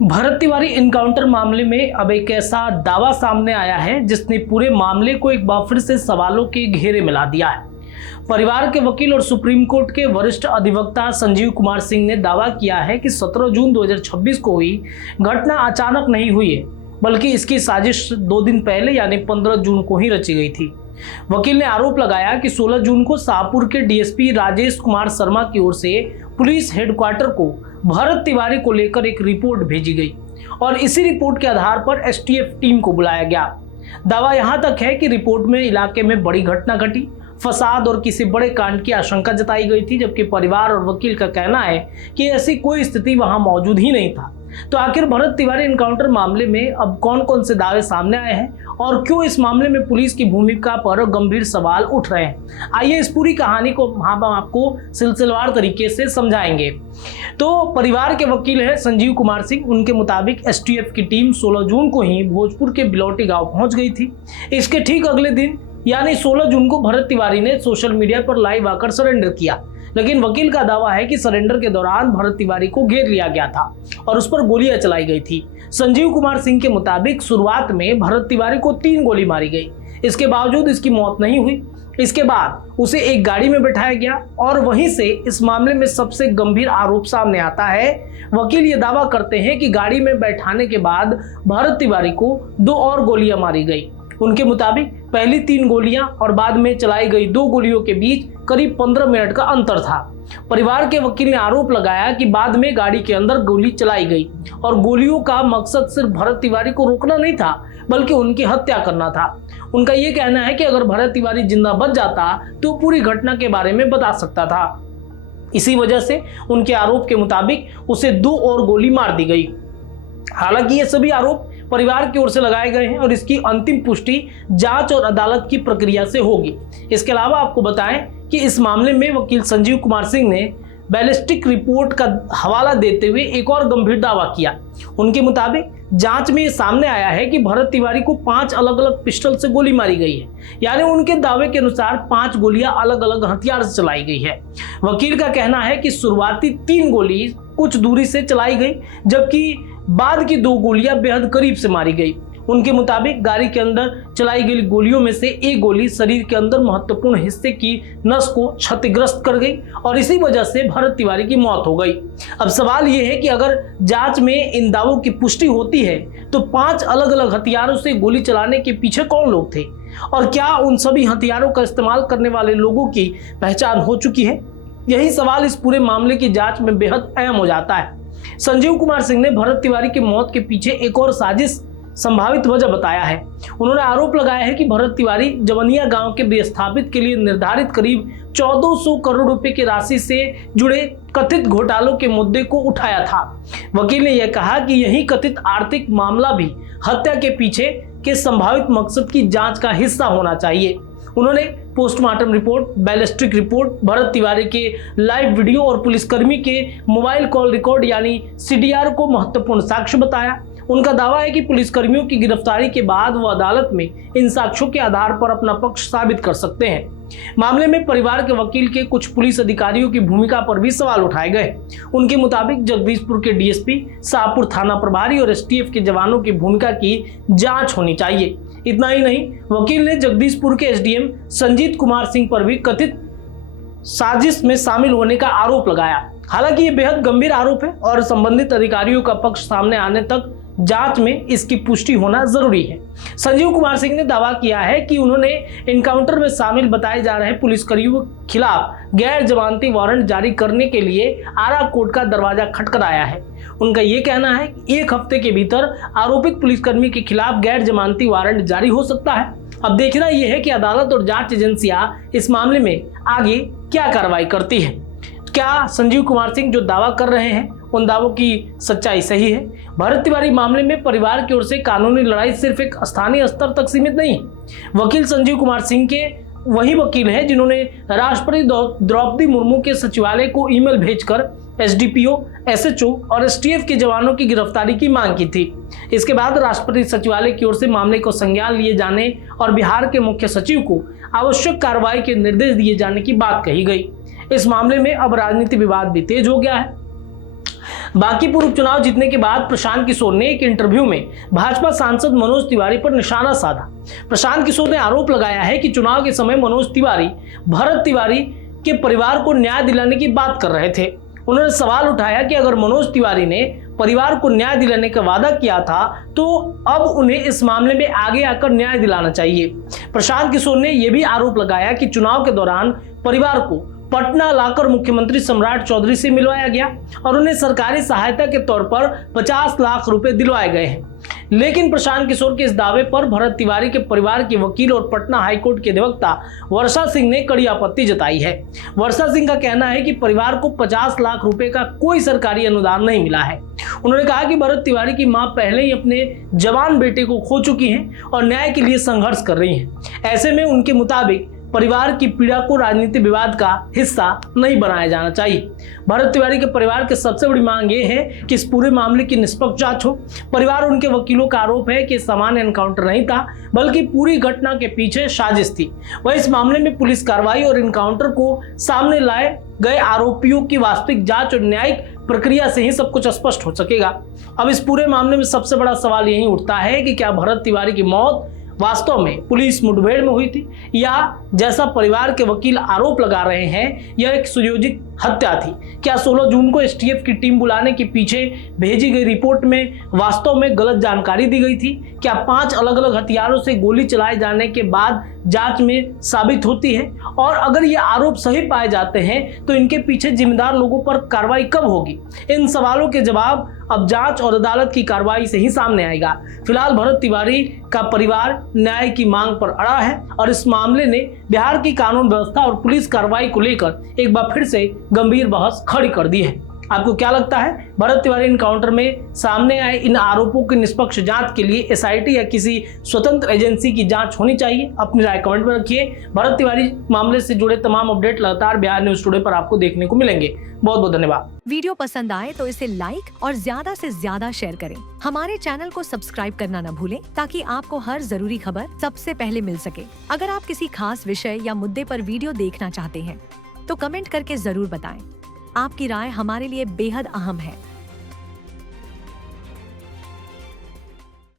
Bharat Tiwari encounter मामले में अब एक ऐसा दावा सामने आया है जिसने पूरे मामले को एक बार फिर से सवालों के घेरे में ला दिया है। परिवार के वकील और सुप्रीम कोर्ट के वरिष्ठ अधिवक्ता संजीव कुमार सिंह ने दावा किया है कि 17 जून 2026 को हुई घटना अचानक नहीं हुई है, बल्कि इसकी साजिश 2 दिन पहले यानी 15 जून को ही रची गई थी। वकील ने आरोप लगाया कि 16 जून को शाहपुर के डीएसपी राजेश कुमार शर्मा की ओर से पुलिस हेडक्वार्टर को भरत तिवारी को लेकर एक रिपोर्ट भेजी गई और इसी रिपोर्ट के आधार पर एसटीएफ टीम को बुलाया गया। दावा यहां तक है कि रिपोर्ट में इलाके में बड़ी घटना घटी, फसाद और किसी बड़े कांड की आशंका जताई गई थी, जबकि परिवार और वकील का कहना है कि ऐसी कोई स्थिति वहां मौजूद ही नहीं था। तो आखिर भरत तिवारी इनकाउंटर मामले में अब कौन कौन से दावे सामने आए हैं और क्यों इस मामले में पुलिस की भूमिका पर गंभीर सवाल उठ रहे हैं, आइए इस पूरी कहानी को हम आपको सिलसिलेवार तरीके से समझाएंगे। तो परिवार के वकील हैं संजीव कुमार सिंह। उनके मुताबिक एसटीएफ की टीम 16 जून को ही भोजपुर के बिलौटी गांव पहुंच गई थी। इसके ठीक अगले दिन यानी 16 जून को भरत तिवारी ने सोशल मीडिया पर लाइव आकर सरेंडर किया, लेकिन वकील का दावा है कि सरेंडर के दौरान भरत तिवारी को घेर लिया गया था और उस पर गोलियां चलाई गई थी। संजीव कुमार सिंह के मुताबिक शुरुआत में भरत तिवारी को 3 गोली मारी गई, इसके बावजूद इसकी मौत नहीं हुई। इसके बाद उसे एक गाड़ी में बैठाया गया और वहीं से इस मामले में सबसे गंभीर आरोप सामने आता है। वकील ये दावा करते हैं कि गाड़ी में बैठाने के बाद भरत तिवारी को 2 और गोलियां मारी गई। उनके मुताबिक पहली 3 गोलियां और बाद में चलाई गई 2 गोलियों के बीच करीब 15 मिनट का अंतर था। परिवार के वकील ने आरोप लगाया कि बाद में गाड़ी के अंदर गोली चलाई गई और गोलियों का मकसद सिर्फ भरत तिवारी को रोकना नहीं था, बल्कि उनकी हत्या करना था। उनका यह कहना है कि अगर भरत तिवारी जिंदा बच जाता तो पूरी घटना के बारे में बता सकता था। इसी वजह से उनके आरोप के मुताबिक उसे 2 और गोली मार दी गई। हालांकि ये सभी आरोप परिवार की ओर से लगाए गए हैं और इसकी अंतिम पुष्टि जांच और अदालत की प्रक्रिया से होगी। इसके अलावा आपको बताएं कि इस मामले में वकील संजीव कुमार सिंह ने बैलिस्टिक रिपोर्ट का हवाला देते हुए एक और गंभीर दावा किया। उनके मुताबिक जांच में ये सामने आया है कि भरत तिवारी को 5 अलग अलग पिस्टल से गोली मारी गई है, यानी उनके दावे के अनुसार 5 गोलियां अलग अलग हथियार से चलाई गई है। वकील का कहना है कि शुरुआती 3 गोली कुछ दूरी से चलाई गई, जबकि बाद की 2 गोलियां बेहद करीब से मारी गई। उनके मुताबिक गाड़ी के अंदर चलाई गई गोलियों में से एक गोली शरीर के अंदर महत्वपूर्ण हिस्से की नस को क्षतिग्रस्त कर गई और इसी वजह से भरत तिवारी की मौत हो गई। अब सवाल यह है कि अगर जांच में इन दावों की पुष्टि होती है तो 5 अलग अलग हथियारों से गोली चलाने के पीछे कौन लोग थे और क्या उन सभी हथियारों का इस्तेमाल करने वाले लोगों की पहचान हो चुकी है? यही सवाल इस पूरे मामले की जांच में बेहद अहम हो जाता है। संजीव कुमार सिंह ने भरत तिवारी की मौत के पीछे एक और साजिश संभावित वजह बताया है। उन्होंने आरोप लगाया है कि भरत तिवारी जवनिया गांव के विस्थापित के लिए निर्धारित करीब 1400 करोड़ रुपए की राशि से जुड़े कथित घोटालों के मुद्दे को उठाया था। वकील ने यह कहा कि यही कथित आर्थिक मामला भी हत्या के पीछे के संभावित मकसद की जांच का हिस्सा होना चाहिए। उन्होंने postmortem report, ballistic report, Bharat Tiwari के लाइव वीडियो और पुलिसकर्मी के मोबाइल कॉल रिकॉर्ड यानी सीडीआर को महत्वपूर्ण साक्ष्य बताया। उनका दावा है कि पुलिसकर्मियों की गिरफ्तारी के बाद वो अदालत में इन साक्ष्यों के आधार पर अपना पक्ष साबित कर सकते हैं। मामले में परिवार के वकील के कुछ पुलिस अधिकारियों की भूमिका पर भी सवाल उठाए गए। उनके मुताबिक जगदीशपुर के डीएसपी, शाहपुर थाना प्रभारी और एसटीएफ के जवानों की भूमिका की जांच होनी चाहिए। इतना ही नहीं, वकील ने जगदीशपुर के एसडीएम संजीत कुमार सिंह पर भी कथित साजिश में शामिल होने का आरोप लगाया। हालांकि ये बेहद गंभीर आरोप है और संबंधित अधिकारियों का पक्ष सामने आने तक जांच में इसकी पुष्टि होना जरूरी है। संजीव कुमार सिंह ने दावा किया है कि उन्होंने इनकाउंटर में शामिल बताए जा रहे पुलिसकर्मियों के खिलाफ गैर जमानती वारंट जारी करने के लिए आरा कोर्ट का दरवाजा खटखटाया है। उनका यह कहना है कि 1 हफ्ते के भीतर आरोपित पुलिसकर्मी के खिलाफ गैर जमानती वारंट जारी हो सकता है। अब देखना यह है कि अदालत और जांच एजेंसियां इस मामले में आगे क्या कार्रवाई करती है। क्या संजीव कुमार सिंह जो दावा कर रहे हैं उन दावों की सच्चाई सही है? भरत तिवारी मामले में परिवार की ओर से कानूनी लड़ाई सिर्फ एक स्थानीय स्तर तक सीमित नहीं। वकील संजीव कुमार सिंह के वही वकील हैं जिन्होंने राष्ट्रपति द्रौपदी मुर्मू के सचिवालय को ईमेल भेजकर एसडीपीओ, एसएचओ और एसटीएफ के जवानों की गिरफ्तारी की मांग की थी। इसके बाद राष्ट्रपति सचिवालय की ओर से मामले को संज्ञान लिए जाने और बिहार के मुख्य सचिव को आवश्यक कार्रवाई के निर्देश दिए जाने की बात कही गई। इस मामले में अब राजनीति विवाद भी तेज हो गया है। बांकीपुर उपचुनाव जीतने के बाद प्रशांत किशोर ने एक इंटरव्यू में भाजपा सांसद मनोज तिवारी पर निशाना साधा। प्रशांत किशोर ने आरोप लगाया है कि चुनाव के समय मनोज तिवारी भरत तिवारी के परिवार को न्याय दिलाने की बात कर रहे थे। उन्होंने सवाल उठाया कि अगर मनोज तिवारी ने परिवार को न्याय दिलाने का वादा किया था तो अब उन्हें इस मामले में आगे आकर न्याय दिलाना चाहिए। प्रशांत किशोर ने यह भी आरोप लगाया कि चुनाव के दौरान परिवार को पटना लाकर मुख्यमंत्री सम्राट चौधरी से मिलवाया गया और उन्हें सरकारी सहायता के तौर पर 50 लाख रुपए दिलवाए गए हैं। लेकिन प्रशांत किशोर के इस दावे पर भरत तिवारी के परिवार के वकील और पटना हाईकोर्ट के अधिवक्ता वर्षा सिंह ने कड़ी आपत्ति जताई है। वर्षा सिंह का कहना है कि परिवार को 50 लाख रुपए का कोई सरकारी अनुदान नहीं मिला है। उन्होंने कहा कि भरत तिवारी की मां पहले ही अपने जवान बेटे को खो चुकी हैं और न्याय के लिए संघर्ष कर रही हैं। ऐसे में उनके मुताबिक परिवार की पीड़ा को राजनीतिक विवाद का हिस्सा नहीं बनाया जाना चाहिए। भरत तिवारी के परिवार की सबसे बड़ी मांग यह है कि इस पूरे मामले की निष्पक्ष जांच हो। परिवार और उनके वकीलों का आरोप है कि सामान्य एनकाउंटर नहीं था बल्कि पूरी घटना के पीछे साजिश थी। वह इस मामले में पुलिस कार्रवाई और एनकाउंटर को सामने लाए गए आरोपियों की वास्तविक जांच और न्यायिक प्रक्रिया से ही सब कुछ स्पष्ट हो सकेगा। अब इस पूरे मामले में सबसे बड़ा सवाल यही उठता है कि क्या भरत तिवारी की मौत वास्तव में पुलिस मुठभेड़ में हुई थी या जैसा परिवार के वकील आरोप लगा रहे हैं यह एक सुयोजित हत्या थी। क्या 16 जून को एसटीएफ की टीम बुलाने के पीछे भेजी गई रिपोर्ट में वास्तव में गलत जानकारी दी गई थी? क्या 5 अलग अलग हथियारों से गोली चलाए जाने के बाद जांच में साबित होती है? और अगर ये आरोप सही पाए जाते हैं तो इनके पीछे जिम्मेदार लोगों पर कार्रवाई कब होगी? इन सवालों के जवाब अब जांच और अदालत की कार्रवाई से ही सामने आएगा। फिलहाल भरत तिवारी का परिवार न्याय की मांग पर अड़ा है और इस मामले ने बिहार की कानून व्यवस्था और पुलिस कार्रवाई को लेकर एक बार फिर से गंभीर बहस खड़ी कर दी है। आपको क्या लगता है? भरत तिवारी एनकाउंटर में सामने आए इन आरोपों की निष्पक्ष जांच के लिए एसआईटी या किसी स्वतंत्र एजेंसी की जांच होनी चाहिए? अपनी राय कमेंट में रखिए। भरत तिवारी मामले से जुड़े तमाम अपडेट लगातार बिहार न्यूज टुडे पर आपको देखने को मिलेंगे। बहुत बहुत धन्यवाद। वीडियो पसंद आए तो इसे लाइक और ज्यादा से ज्यादा शेयर करें। हमारे चैनल को सब्सक्राइब करना न भूलें ताकि आपको हर जरूरी खबर सबसे पहले मिल सके। अगर आप किसी खास विषय या मुद्दे पर वीडियो देखना चाहते हैं तो कमेंट करके जरूर बताएं। आपकी राय हमारे लिए बेहद अहम है।